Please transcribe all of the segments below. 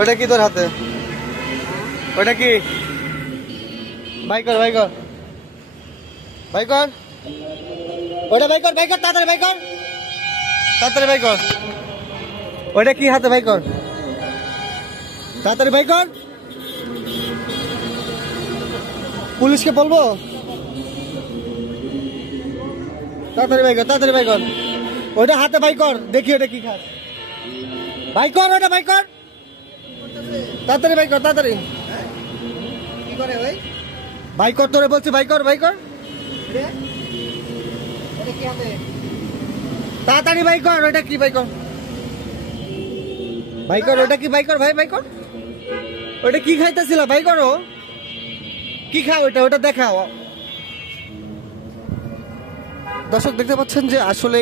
ওটা কি তোর হাতে? ওটা কি? বাই কর বাই কর বাই কর, ওটা বাই কর, বাই কর, তাড়াতাড়ি বাই কর, তাড়াতাড়ি বাই কর। ওটা কি হাতে? বাই কর, তাড়াতাড়ি বাই কর। পুলিশকে বলবো? তাড়াতাড়ি বাই কর, তাড়াতাড়ি বাই কর। ওটা হাতে বাই কর, দেখি ওটা কি খাস। বাই কর, ওটা বাই কর, তাড়াতাড়ি বাই কর, তাড়াতাড়ি। কি করে ভাই? বাই কর, তোরে বলছি বাই কর, বাই কর, তাড়াতাড়ি বাই কর। ওটা কি? বাই কর, বাই কর। ওটা কি? বাই কর ভাই, বাই কর। ওটা কি খাইতেছিল? বাই করো। কি খাও ওটা? ওটা দেখাও। দর্শক দেখতে পাচ্ছেন যে আসলে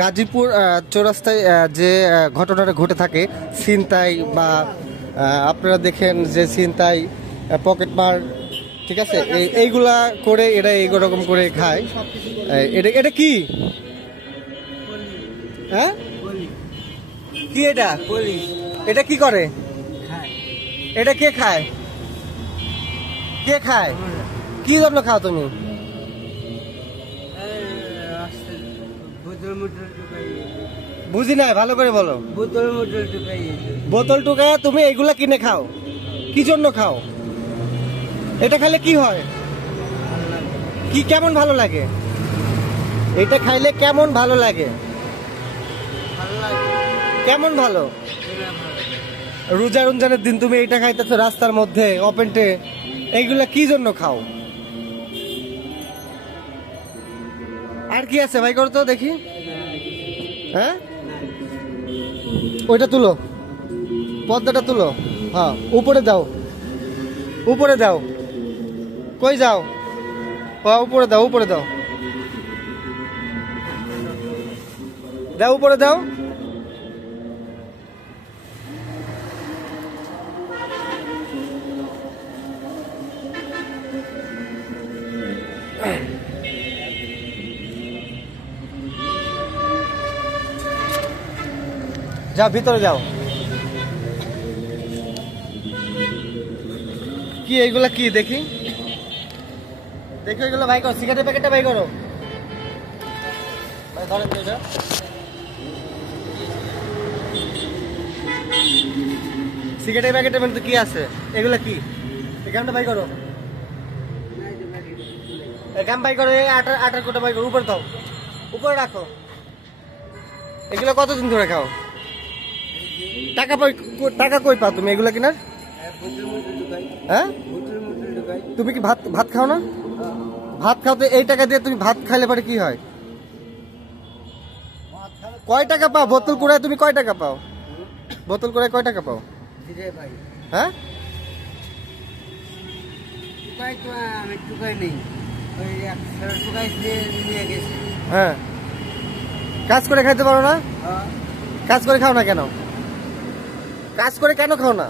গাজীপুর চৌরাস্তায় যে ঘটনাটা ঘটে থাকে, ছিনতাই বা আপনারা দেখেন যে ছিনতাই, পকেটমার, ঠিক আছে, এইগুলা করে এরা এইরকম করে খায়। এটা এটা কি? হ্যাঁ, কি এটা? এটা কি করে? এটা কে খায়? কে খায়? কি জন্য খাও তুমি? বুঝি নাই, ভালো করে বলো। বোতল টুকায় তুমি এইগুলা কিনে খাও? কি জন্য খাও? এটা খেলে কি হয়? কি কেমন ভালো লাগে? এটা খাইলে কেমন ভালো লাগে? কেমন ভালো? রোজা রমজানের দিন তুমি এটা খাইতেছো রাস্তার মধ্যে ওপেনটে, এইগুলা কি জন্য খাও? আর কি আছে ভাই? করো তো দেখি। হ্যাঁ, ওইটা তুলো, পর্দাটা তুলো। হ্যাঁ, উপরে দাও, উপরে দাও। কই যাও? উপরে দাও, উপরে দাও, দাও, উপরে দাও। যাও, ভিতরে যাও। কি এইগুলা? কি দেখি, দেখো এগুলো ভাই করো। সিগারেটের প্যাকেটটা ভাই করো, ভাই ধরেন তো এটা। সিগারেটের প্যাকেটের মধ্যে কি আছে? এগুলা কি? এখানটা ভাই করো, এখান ভাই করো। এই আটার কোটা ভাই করো, উপরে দাও, উপরে রাখো। এগুলো কতদিন ধরে খাও? টাকা কই পাও তুমি এগুলা কিনার? হ্যাঁ, তুমি কি ভাত খাও না? ভাত খাও তো এই টাকা দিয়ে তুমি ভাত খাইলে পরে কি হয়? কয় টাকা পাও বোতল কুড়ায়? তুমি কয় টাকা পাও বোতল কুড়ায়? কয় টাকা পাও? হ্যাঁ, হ্যাঁ, কাজ করে খাইতে পারো না? কাজ করে খাও না কেন? কাজ করে কেন খাও না?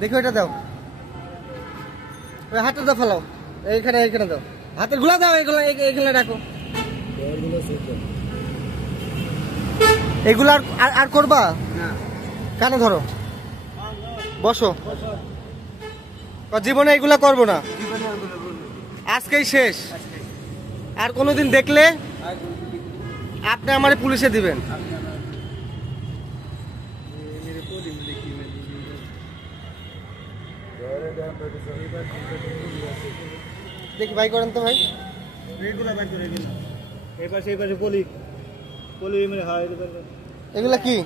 দেখো এটা দাও, হাতটা দাও, ফেলাও এইখানে, এইখানে দাও, হাতের গুলা দাও, এগুলা রাখো। এগুলা আর করবা? কেন? ধরো, বসো। জীবনে এগুলা করবো না, আজকেই শেষ। আর কোনোদিন দেখলে আপনি আমার পুলিশে দিবেন। দেখি ভাই করেন তো ভাই, এগুলা কি?